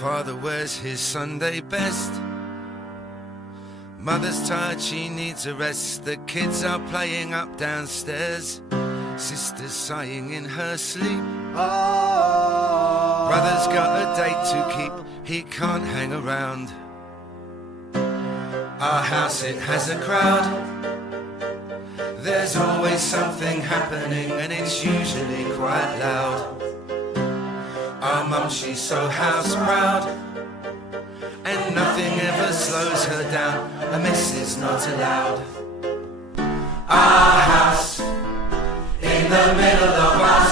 Father wears his Sunday best. Mother's tired, she needs a rest. The kids are playing up downstairs. Sister's sighing in her sleep. Brother's got a date to keep, he can't hang around. Our house, it has a crowd. There's always something happening and it's usually quite loud. Our mum, she's so house proud, and nothing ever slows her down. A mess is not allowed. Our house, in the middle of our